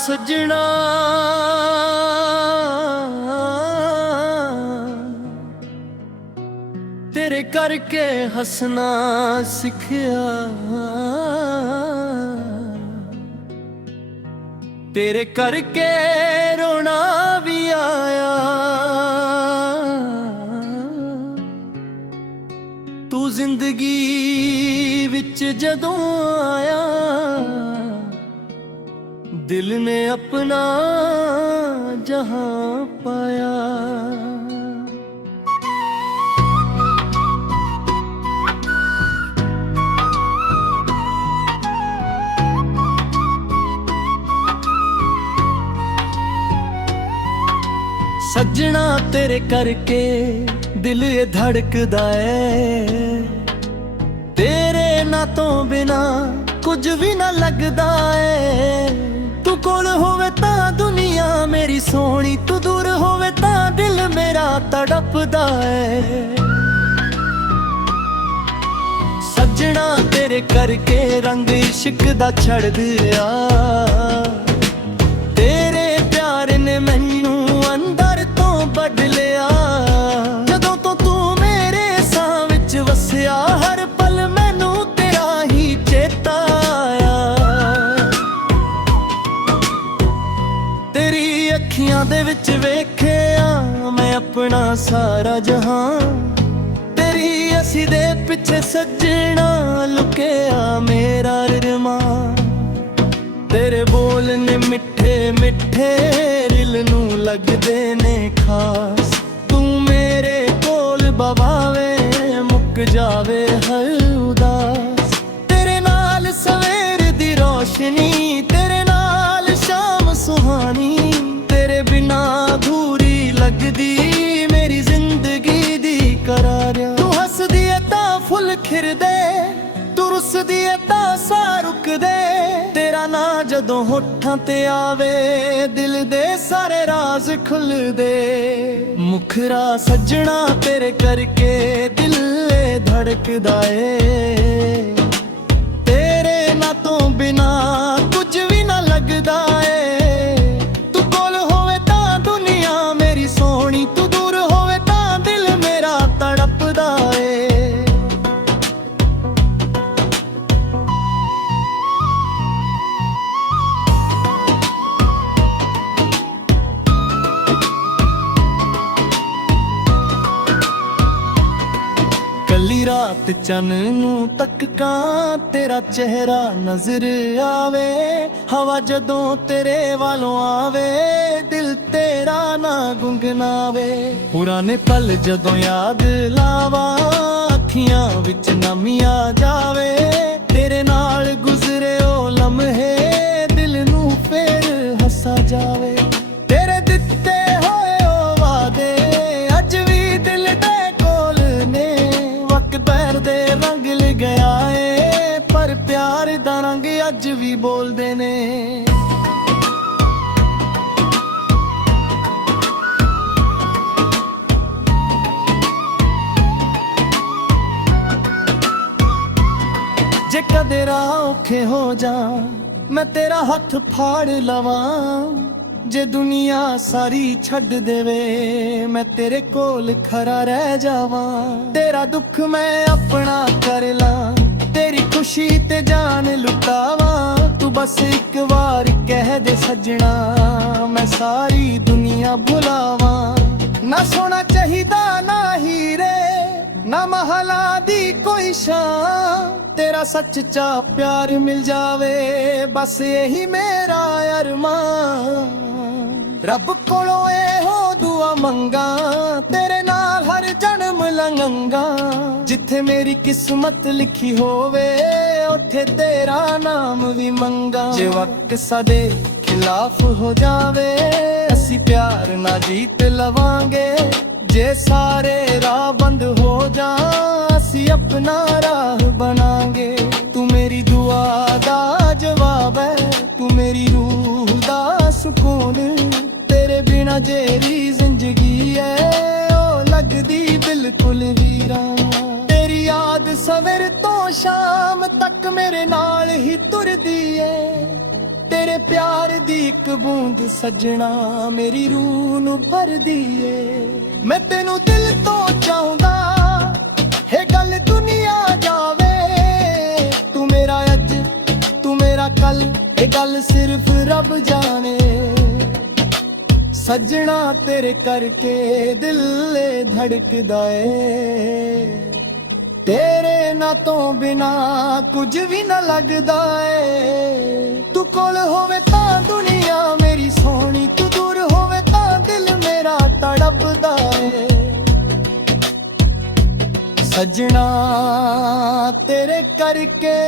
ਸੱਜਣਾ ਤੇਰੇ ਕਰਕੇ ਹੱਸਣਾ ਸਿੱਖਿਆ, ਤੇਰੇ ਕਰਕੇ ਰੋਣਾ ਵੀ ਆਇਆ। ਤੂੰ ਜ਼ਿੰਦਗੀ ਵਿੱਚ ਜਦੋਂ ਆਇਆ, ਦਿਲ ਨੇ ਆਪਣਾ ਜਹਾਂ ਪਾਇਆ। ਸੱਜਣਾ ਤੇਰੇ ਕਰਕੇ ਦਿਲ ਇਹ ਧੜਕਦਾ ਏ, ਤੇਰੇ ਨਾਂ ਤੋਂ ਬਿਨਾ ਕੁਝ ਵੀ ਨਾ ਲੱਗਦਾ ਏ। ਤੂੰ ਕੋਲ ਹੋਵੇ ਤਾਂ ਦੁਨੀਆ ਮੇਰੀ ਸੋਹਣੀ, ਤੂੰ ਦੂਰ ਹੋਵੇ ਤਾਂ ਦਿਲ ਮੇਰਾ ਤੜਪਦਾ ਏ। ਸੱਜਣਾ ਤੇਰੇ ਕਰਕੇ ਰੰਗ ਇਸ਼ਕ ਦਾ ਛੱਡ ਦਿਆ, ਤੇਰੇ ਪਿਆਰ ਨੇ ਮੈਨੂੰ ਅੰਦਰ ਤੋਂ ਵੱਢ ਲਿਆ। ਜਦੋਂ ਤੋਂ ਤੂੰ ਮੇਰੇ ਸਾਹ ਵਿੱਚ ਵਸਿਆ, ਹਰ ਪਲ ਮੈਨੂੰ ਤੇਰਾ ਹੀ ਚੇਤਾ ਆਇਆ। ਤੇਰੀ ਅੱਖੀਆਂ ਦੇ ਵਿੱਚ ਵੇਖਿਆ ਮੈਂ ਆਪਣਾ ਸਾਰਾ ਜਹਾਂ, ਤੇਰੀ ਅਸੀਂ ਦੇ ਪਿੱਛੇ ਸੱਜਣਾ ਲੁਕਿਆ ਮੇਰਾ ਅਰਮਾਨ। ਤੇਰੇ ਬੋਲ ਨੇ ਮਿੱਠੇ ਮਿੱਠੇ ਦਿਲ ਨੂੰ ਲੱਗਦੇ ਨੇ ਖਾਸ, ਤੂੰ ਮੇਰੇ ਕੋਲ ਬਵਾਵੇ ਮੁੱਕ ਜਾਵੇ ਹਰ ਉਦਾਸ। ਤੇਰੇ ਨਾਲ ਸਵੇਰ ਦੀ ਰੋਸ਼ਨੀ, ਤੇਰੇ ਨਾਲ ਸ਼ਾਮ ਸੁਹਾਨੀ, ਤੇਰੇ ਬਿਨਾ ਅਧੂਰੀ ਲੱਗਦੀ ਮੇਰੀ ਜ਼ਿੰਦਗੀ ਦੀ ਕਰਾਰਿਆ। ਤੂੰ ਹੱਸਦੀ ਏ ਤਾਂ ਫੁੱਲ ਖਿਰਦੇ, ਤੂੰ ਰੁੱਸਦੀ ਏ ਤਾਂ ਸਾਹ ਰੁਕਦੇ। ਤੇਰਾ ਨਾਂ ਜਦੋਂ ਹੋਠਾਂ ਤੇ ਆਵੇ, ਦਿਲ ਦੇ ਸਾਰੇ ਰਾਜ਼ ਖੁੱਲਦੇ। ਮੁਖਰਾ ਸੱਜਣਾ ਤੇਰੇ ਕਰਕੇ ਦਿਲ ਧੜਕਦਾ ਏ, ਤੇਰੇ ਨਾਂ ਤੋਂ ਬਿਨਾ ਕੁਝ ਵੀ ਨਾ ਲੱਗਦਾ ਏ। ਤੂੰ ਕੋਲ ਹੋਵੇ ਤਾਂ ਦੁਨੀਆ ਮੇਰੀ ਸੋਹਣੀ, ਤੂੰ ਦੂਰ ਹੋਵੇ ਤਾਂ ਦਿਲ ਮੇਰਾ ਤੜਪਦਾ ਏ। ਕੱਲੀ ਰਾਤ ਚੰਨ ਨੂੰ ਤੱਕਾਂ ਤੇਰਾ ਚਿਹਰਾ ਨਜ਼ਰ ਆਵੇ, ਹਵਾ ਜਦੋਂ ਤੇਰੇ ਵੱਲੋਂ ਆਵੇ ਦਿਲ ਤੇਰਾ ਨਾ ਗੁੰਗਨਾਵੇ। ਪੁਰਾਣੇ ਪਲ ਜਦੋਂ ਯਾਦ ਲਾਵਾਂ ਅੱਖੀਆਂ ਵਿੱਚ ਨਮੀ ਆ ਜਾਵੇ, ਤੇਰੇ ਨਾਲ ਗੁਜ਼ਰੇ ਉਹ ਲਮਹੇ ਦਿਲ ਨੂੰ ਫੇਰ ਹੱਸਾ ਜਾਵੇ। ਤੇਰੇ ਦਿੱਤੇ ਹੋਏ ਉਹ ਵਾਅਦੇ ਅੱਜ ਵੀ ਦਿਲ ਦੇ ਕੋਲ ਨੇ, ਵਕਤ ਦੇ ਰੰਗ ਲ ਗਿਆ ਏ ਪਰ ਪਿਆਰ ਦਾ ਰੰਗ ਅੱਜ ਵੀ ਬੋਲਦੇ ਨੇ। ਜੇ ਕਦੇ ਰਾਹ ਔਖੇ ਹੋ ਜਾ ਮੈਂ ਤੇਰਾ ਹੱਥ ਫਾੜ ਲਵਾਂ, ਜੇ ਦੁਨੀਆ ਸਾਰੀ ਛੱਡ ਦੇਵੇ ਮੈਂ ਤੇਰੇ ਕੋਲ ਖੜਾ ਰਹਿ ਜਾਵਾਂ। ਤੇਰਾ ਦੁੱਖ ਮੈਂ ਆਪਣਾ ਕਰ ਲਾਂ, ਤੇਰੀ ਖੁਸ਼ੀ ਤੇ ਜਾਨ ਲੁਟਾਵਾਂ। ਤੂੰ ਬਸ ਇੱਕ ਵਾਰ ਕਹਿ ਦੇ ਸੱਜਣਾ ਮੈਂ ਸਾਰੀ ਦੁਨੀਆ ਭੁਲਾਵਾਂ। ਨਾ ਸੋਨਾ ਚਾਹੀਦਾ ਨਾ ਹੀਰੇ ਨਾ ਮਹਲਾਂ ਦੀ ਕੋਈ ਸ਼ਾਨ, ਤੇਰਾ ਸੱਚਾ ਪਿਆਰ ਮਿਲ ਜਾਵੇ ਬਸ ਇਹੀ ਮੇਰਾ ਅਰਮਾਨ। ਰੱਬ ਕੋਲੋਂ ਇਹੋ ਦੁਆ ਮੰਗਾ ਤੇਰੇ ਨਾਲ ਹਰ ਜਨਮ ਲੰਘਾਂਗਾ। ਜਿੱਥੇ ਮੇਰੀ ਕਿਸਮਤ ਲਿਖੀ ਹੋਵੇ ਉੱਥੇ ਤੇਰਾ ਨਾਮ ਵੀ ਮੰਗਾ। ਜੇ ਵਕਤ ਸਾਡੇ ਖਿਲਾਫ ਹੋ ਜਾਵੇ ਅਸੀਂ ਪਿਆਰ ਨਾ ਜੀਤ ਲਵਾਂਗੇ। ਜੇ ਸਾਰੇ ਰਾਹ ਬੰਦ ਹੋ ਜਾਣ ਅਸੀਂ ਆਪਣਾ ਰਾਹ ਬਣਾਂਗੇ। ਤੂੰ ਮੇਰੀ ਦੁਆ ਦਾ ਜਵਾਬ ਹੈ, ਤੂੰ ਮੇਰੀ ਰੂਹ ਦਾ ਸਕੂਨ। ਤੇਰੇ ਬਿਨਾ ਜਿਹੜੀ ਜ਼ਿੰਦਗੀ ਹੈ ਉਹ ਲੱਗਦੀ ਬਿਲਕੁਲ ਵੀਰਾਨ। ਤੇਰੀ ਯਾਦ ਸਵੇਰ ਤੋਂ ਸ਼ਾਮ ਤੱਕ ਮੇਰੇ ਨਾਲ ਹੀ ਤੁਰਦੀ ਏ। तेरे प्यार दी एक बूंद सजना मेरी रूह नू भरदी ए। मैं तेनू दिल तो चाहुंदा हे गल दुनिया जावे, तू मेरा अज तू मेरा कल, ये गल सिर्फ रब जाने। सजना तेरे करके दिल धड़कदा ए, तेरे ना तो बिना कुछ भी ना लगदा ए। तू कोल होवे तां दुनिया मेरी सोहनी, तू दूर होवे तां दिल मेरा तड़पदा ए। सजना तेरे करके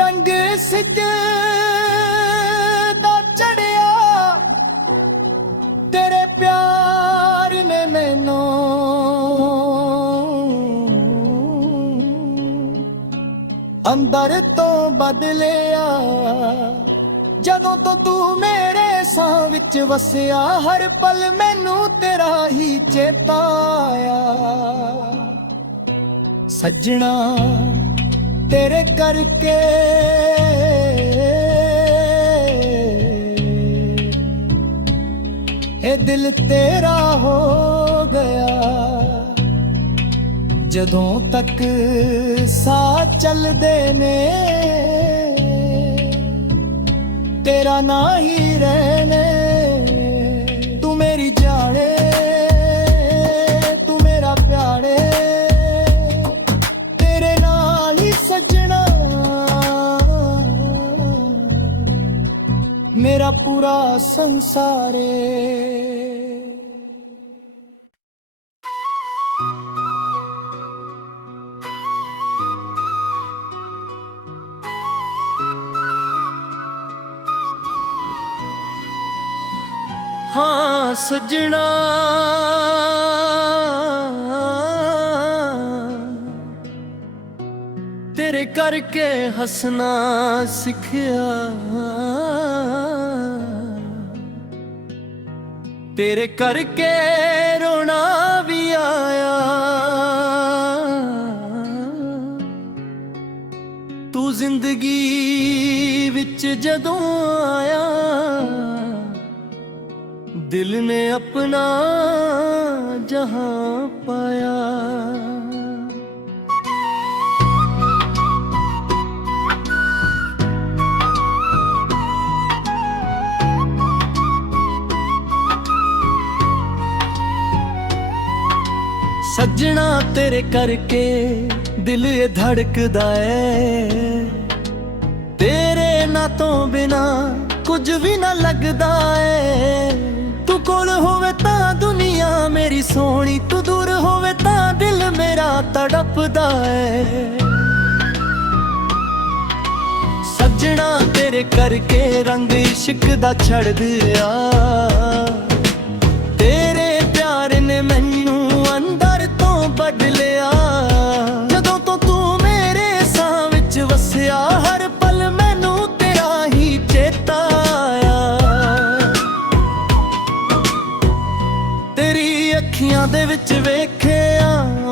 रंग सजदा चढ़िया, तेरे प्यार ने मैनू अंदर तो बदलिया। जदों तो तू मेरे सां विच वसिया, हर पल मैनू तेरा ही चेता आया। सजना तेरे करके ये दिल तेरा हो गया। जदों तक साथ चलदे ने तेरा ना ही रहने। तू मेरी जाने तू मेरा प्यारे, तेरे नाल ही सजना मेरा पूरा संसार है। हाँ सजना तेरे करके हंसना सिखया, तेरे करके रोना भी आया। तू जिंदगी विच जदों आया, दिल ने अपना जहां पाया। सजना तेरे करके दिल ये धड़कदा है, तेरे ना तो बिना कुछ भी ना लगदा है। तू कोल होवे तां दुनिया मेरी सोहनी, तू दूर होवे तां दिल मेरा तड़पदा है। सजना तेरे करके रंग इश्क दा छड़ दिया, तेरे प्यार ने मैनू अंदर तो बदलिया। जदों तो तू मेरे सां विच वसिया, हर पल मैनू तेरा ही चेता आया। तेरी अखियां दे विच वेखिया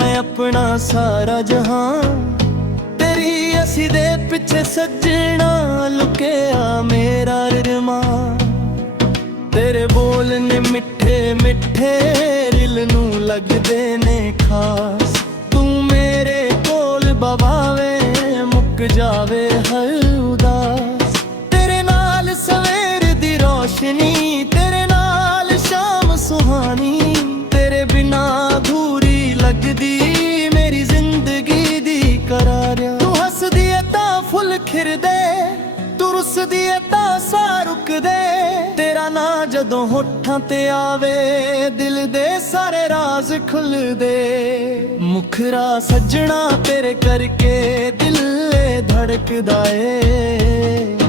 मैं अपना सारा जहां, तेरी असी दे पिछे सजना लुकिया मेरा अरमान। तेरे बोल ने मिठे मिठे दिल नू लगदे ने खास, तू मेरे कोल बवावे मुक जावे हर उदास। तेरे नाल सवेर दी रोशनी, तेरे नाल शाम सुहानी, तेरे बिना अधूरी लगदी मेरी जिंदगी दी करारियां। तू हसदी है तां फुल खिरदे, तू रुसदी है तां सा रुकदे। तेरा ना जदों होठां ते आवे दिल दे सारे राज खुलदे। मुखरा सजना तेरे करके दिल धड़कदा ए,